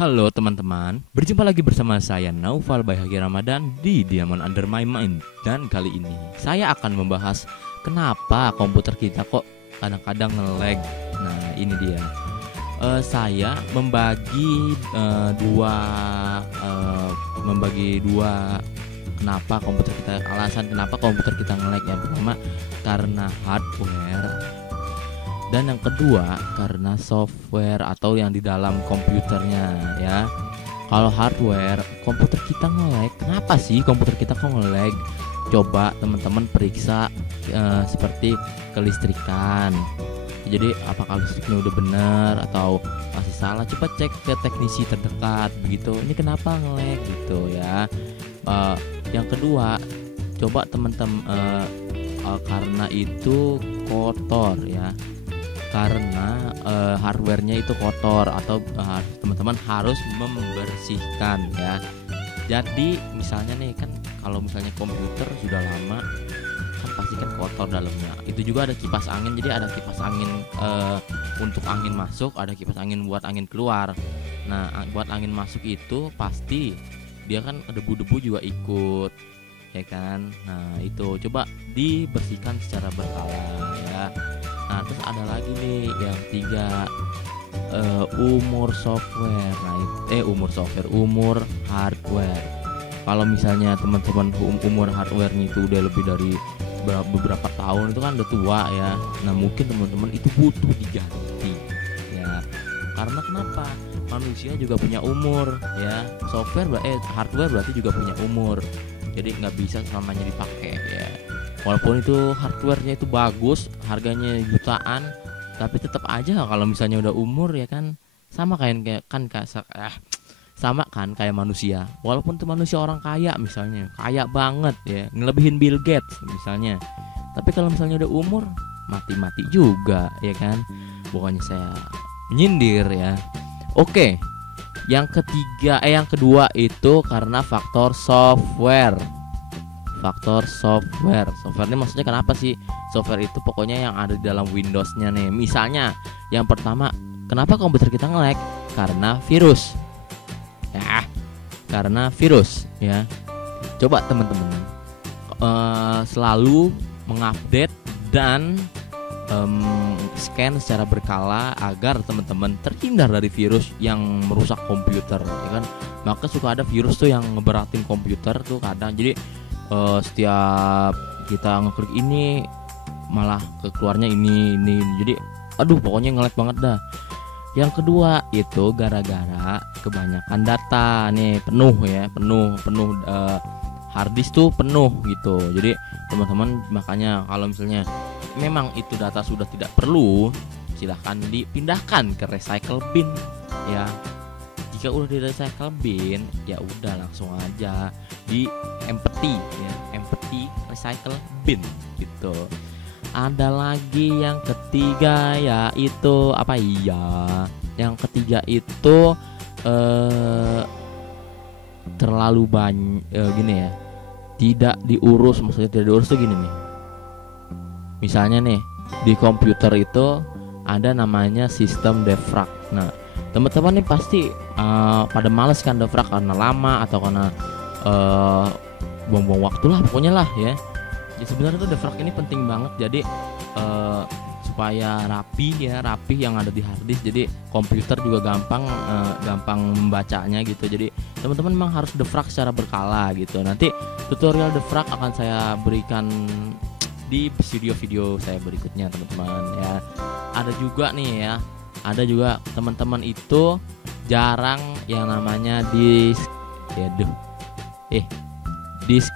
Halo teman-teman, berjumpa lagi bersama saya Naufal Bayhaqi Ramadan di Diamond Under My Mind. Dan kali ini saya akan membahas kenapa komputer kita kok kadang-kadang nge-lag. Nah ini dia. Saya membagi dua alasan kenapa komputer kita nge-lag. Yang pertama karena hardware, dan yang kedua karena software atau yang di dalam komputernya ya. Kalau hardware, komputer kita nge-lag. Kenapa sih komputer kita kok nge-lag? Coba teman-teman periksa seperti kelistrikan. Jadi apakah listriknya udah benar atau masih salah? Coba cek ke teknisi terdekat begitu. Ini kenapa nge-lag gitu ya. Yang kedua, coba teman-teman karena itu kotor ya. Karena hardwarenya itu kotor atau teman-teman harus membersihkan ya. Jadi misalnya nih kan, kalau misalnya komputer sudah lama kan pasti kan kotor dalamnya. Itu juga ada kipas angin, jadi ada kipas angin untuk angin masuk, ada kipas angin buat angin keluar. Nah buat angin masuk itu pasti dia kan debu-debu juga ikut ya kan. Nah itu coba dibersihkan secara berkala ya. Nah terus ada lagi nih yang tiga, umur software. Umur hardware. Kalau misalnya teman-teman umur hardware-nya itu udah lebih dari beberapa tahun, itu kan udah tua ya. Nah mungkin teman-teman itu butuh diganti ya. Karena kenapa? Manusia juga punya umur ya. Hardware berarti juga punya umur. Jadi nggak bisa selamanya dipakai ya. Walaupun itu hardwarenya itu bagus, harganya jutaan, tapi tetap aja kalau misalnya udah umur ya kan, sama kayak manusia. Walaupun itu manusia orang kaya misalnya, kaya banget ya, ngelebihin Bill Gates misalnya. Tapi kalau misalnya udah umur, mati-mati juga ya kan. Bukannya saya nyindir ya. Oke. Yang kedua itu karena faktor software. Software ini maksudnya kenapa sih? Software itu pokoknya yang ada di dalam Windows-nya nih. Misalnya yang pertama, kenapa komputer kita nge-lag? Karena virus ya. Coba teman-teman selalu mengupdate dan scan secara berkala agar teman-teman terhindar dari virus yang merusak komputer ya kan. Maka suka ada virus tuh yang ngeberatin komputer tuh kadang. Jadi setiap kita ngeklik ini malah keluarnya ini. Jadi pokoknya nge-lag banget dah. Yang kedua itu gara-gara kebanyakan data nih, penuh harddisk tuh penuh gitu. Jadi teman-teman makanya kalau misalnya memang itu data sudah tidak perlu, silahkan dipindahkan ke recycle bin ya. Jika udah di recycle bin, ya udah langsung aja di empty ya, empty recycle bin gitu. Ada lagi yang ketiga yaitu apa ya? Yang ketiga itu terlalu banyak gini ya. Tidak diurus, maksudnya tidak diurus tuh gini nih. Misalnya nih di komputer itu ada namanya sistem defrag. Nah teman-teman nih pasti pada males kan defrag karena lama atau karena buang-buang waktu lah pokoknya lah ya. Ya sebenarnya tuh defrag ini penting banget. Jadi supaya rapi yang ada di harddisk. Jadi komputer juga gampang membacanya gitu. Jadi teman-teman memang harus defrag secara berkala gitu. Nanti tutorial defrag akan saya berikan di video-video saya berikutnya teman-teman ya. Ada juga teman-teman itu jarang yang namanya disk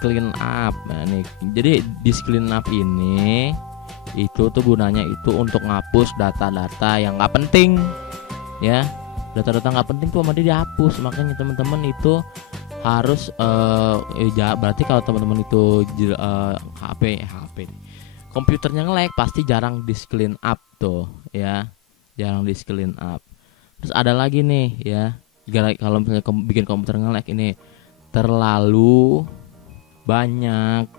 clean up. Nah nih, jadi disk clean up ini itu tuh gunanya itu untuk ngapus data-data yang nggak penting ya. Data-data nggak penting tuh sama dia dihapus. Makanya teman-teman itu harus berarti kalau teman-teman itu HP komputernya nge-lag pasti jarang disk clean up tuh ya, jarang disk clean up. Terus ada lagi nih ya, kalau misalnya bikin komputer nge-lag ini terlalu banyak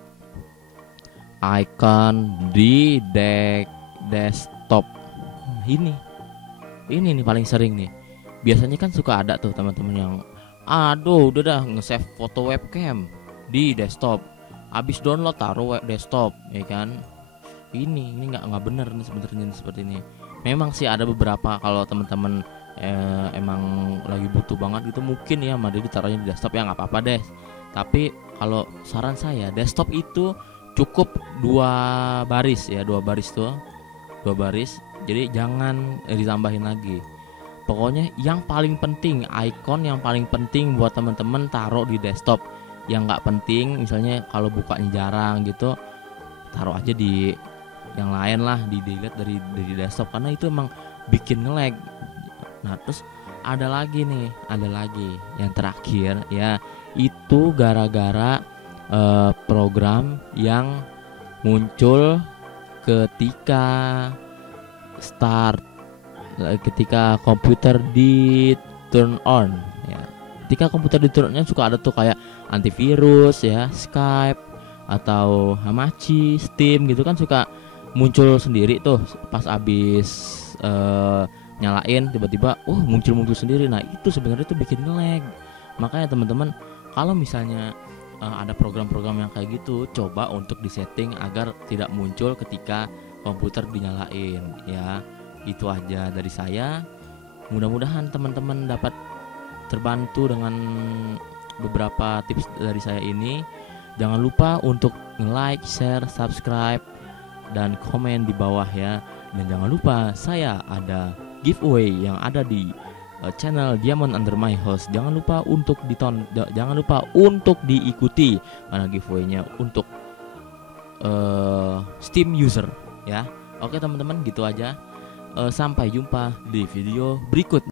icon di desktop. Ini nih paling sering nih. biasanya kan suka ada tuh teman-teman yang aduh udah dah nge-save foto webcam di desktop, habis download taruh web desktop, ya kan. Ini nggak bener nih sebenarnya seperti ini. Memang sih ada beberapa kalau teman-teman emang lagi butuh banget gitu mungkin ya Made ditaruhnya di desktop, ya nggak apa-apa deh. Tapi kalau saran saya desktop itu cukup 2 baris ya, 2 baris tuh, 2 baris. Jadi jangan ditambahin lagi. Pokoknya yang paling penting, icon yang paling penting buat teman-teman taruh di desktop. Yang nggak penting misalnya kalau bukanya jarang gitu, taruh aja di yang lain lah, di delete dari desktop karena itu emang bikin nge-lag. Nah terus ada lagi yang terakhir ya, itu gara-gara program yang muncul ketika komputer di turn on ya. Ketika komputer di turn on suka ada tuh kayak antivirus ya, Skype atau Hamachi, Steam gitu kan suka muncul sendiri tuh pas abis nyalain tiba-tiba muncul sendiri. Nah itu sebenarnya tuh bikin nge-lag. Makanya teman-teman kalau misalnya ada program-program yang kayak gitu, coba untuk disetting agar tidak muncul ketika komputer dinyalain ya. Itu aja dari saya. Mudah-mudahan teman-teman dapat terbantu dengan beberapa tips dari saya ini. Jangan lupa untuk like, share, subscribe, dan komen di bawah ya. Dan jangan lupa saya ada giveaway yang ada di channel Diamond Under My Host. Jangan lupa untuk diikuti karena giveaway-nya untuk Steam user ya. Oke teman-teman, gitu aja. Sampai jumpa di video berikutnya.